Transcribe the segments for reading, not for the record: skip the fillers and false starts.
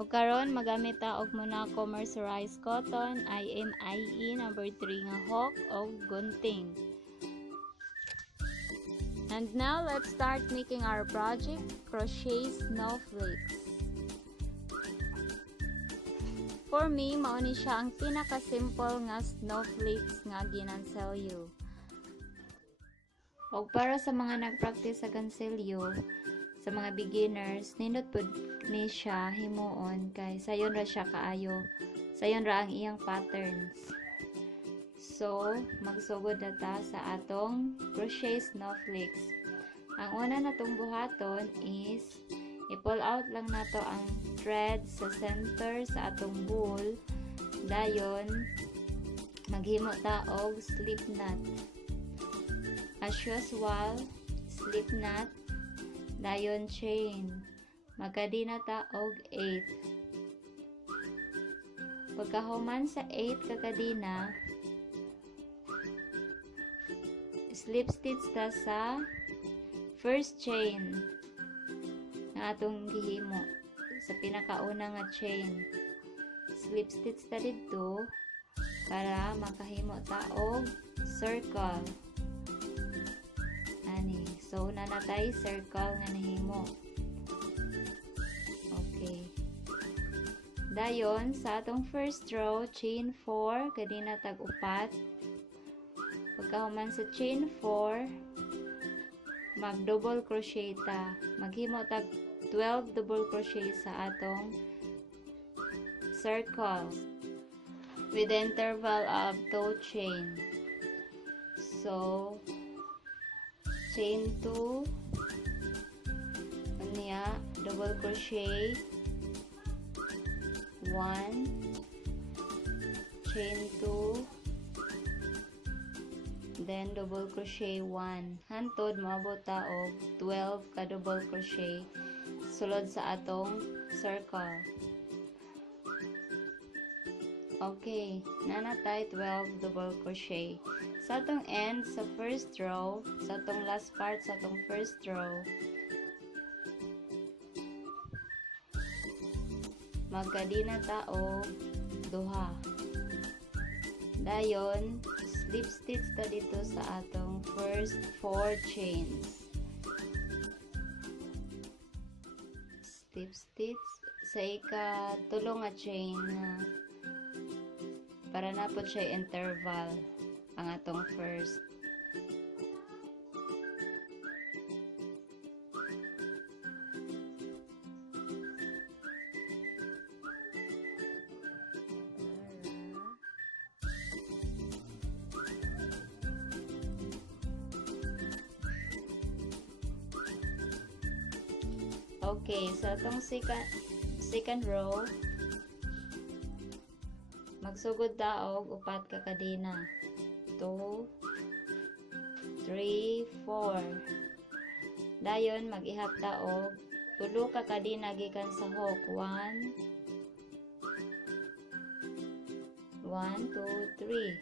O karon magamit ta og muna commercialized cotton IMIE number 3 nga hook o gunting. And now let's start making our project, crochet snowflakes. For me, mauni siya ang pinaka-simple nga snowflakes nga ginanselyo. O para sa mga nagpractice sa ganselyo, sa mga beginners, nindot pud ni siya himuon kay sayon ra siya kaayo. Sayon ra ang iyang patterns. So, magsugod na ta sa atong crochet snowflakes. Ang una natong buhaton is i-pull out lang nato ang thread sa center sa atong ball. Dayon maghimo ta og slip knot. As usual, slip knot, dayon chain. Magkadina ta og 8. Pagkahuman sa 8 kakadina, slip stitch ta sa first chain nga atong gihimo sa pinakauna nga chain. Slip stitch ta didto para makahimo ta og circle. Ani, so nanatay circle nga nahimo. Okay. Dayon sa atong first row, chain 4, kadina tag upat. Pagkahuman sa chain 4, mag double crochet ta. Maghimo tag 12 double crochet sa atong circles with the interval of 2 chain. So, chain 2, niya, double crochet 1, chain 2, then double crochet 1. Hantod moabot ta og 12 ka double crochet sulod sa atong circle. Okay, nanatay 12 double crochet. Sa atong end, sa first row, sa atong last part sa atong first row, magkadina ta og duha. Dayon, slip stitch ta dito sa atong first 4 chains. Slip stitch sa ikatulong nga chain para na po siya interval ang atong first. Okay, sa atong second row, magsugod ta og upat ka kadina. 2, 3, 4. Dayon mag-ihap ta og tulo ka kadina gikan sa hook. 1, 2, 3.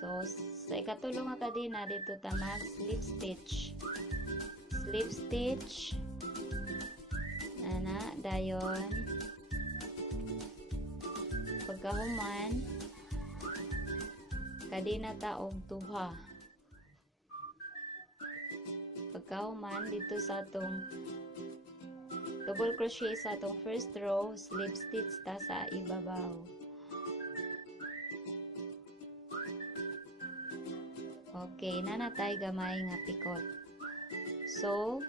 So sa ikatulong nga kadina dito ta mag slip stitch. Slip stitch. Nana, dayon pagkahuman kadina ta og duha. Pagkahuman dito sa atong double crochet sa atong first row, slip stitch ta sa ibabaw. Okay, nanatay gamay nga pikot. So,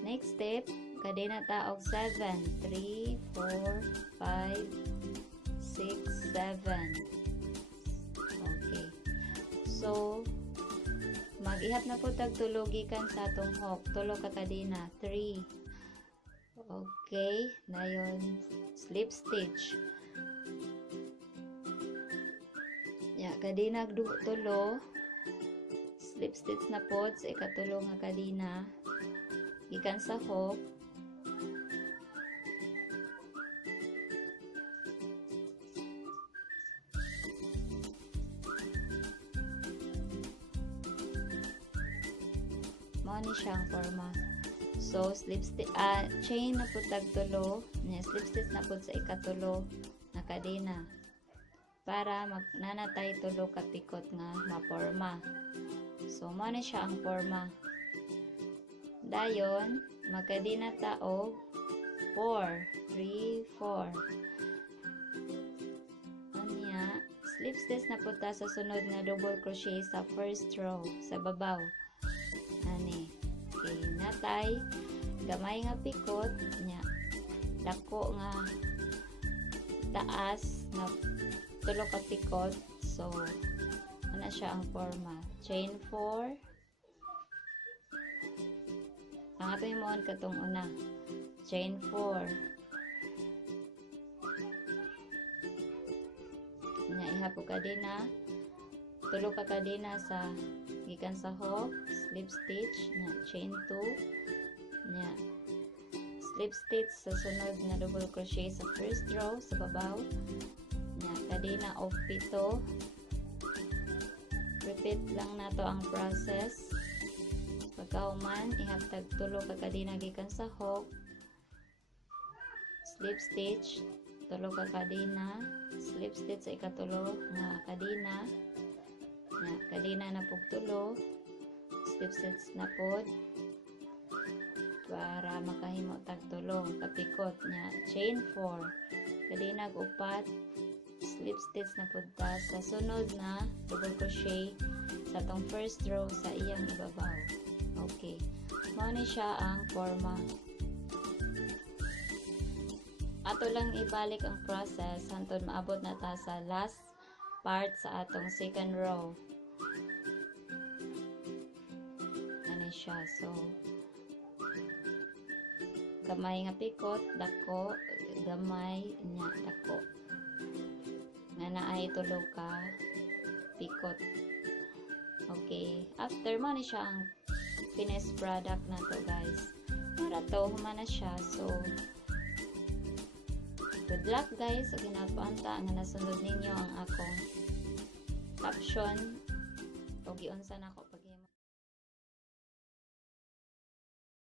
next step, kadina ta og 7, 3, 4, 5, 6, 7. Okay. So, mag-ihap na po tag tulo gikan sa atong hook. Tulo ka kadina. 3. Okay. Dayon, slip stitch. Ya, kadina tulo. Slip stitch na po sa ikatulo nga kadina. Gikan sa hook. Mao ni siyang forma. So chain na pud tag tulo, nya slip stitch na pud sa ikatulo na kadena para magnanatay tulo ka pikot nga maporma. So mo na siya ang forma. Dayon magkadena ta og 4 3 4. Anya slip stitch na pud ta sa sunod nga double crochet sa first row sa babaw. Ani okay, natay gamay nga pikot nya dako nga taas nga tulo ka pikot. So ana siya ang forma. Chain 4. Ang ato yung moon katong una. Chain 4. Nya ihapo kadena. Tulo ka kadena sa gikan sa hook, slip stitch, nya chain 2. Nya slip stitch sa sunod nga double crochet sa first row sa babaw. Nya kadena of 7. Repeat lang nato ang process. Pagkauman ihatag tulo ka kadena gikan sa hook, slip stitch, tulo ka kadena, slip stitch sa ikatulo nga kadena, nya kadena na pug tulo, slip stitch na pod para makahimo tag tulo ka pikot. Nya chain 4 kadena og upat, slip stitch na pud ta sa sunod na double crochet sa tong first row sa iyang ibabaw. Okay, mao ni siya ang forma. Ato lang ibalik ang process hantod maabot na ta sa last part sa atong second row. Ano siya? So gamay nga pikot, dako, gamay nya dako. Nga naay tulo ka pikot. Okay, after mo ni siya ang finished product na to, guys. Para to humana siya. So good luck, guys, sa ginapaanta nga nasunod ninyo ang akong caption o giunsa na ko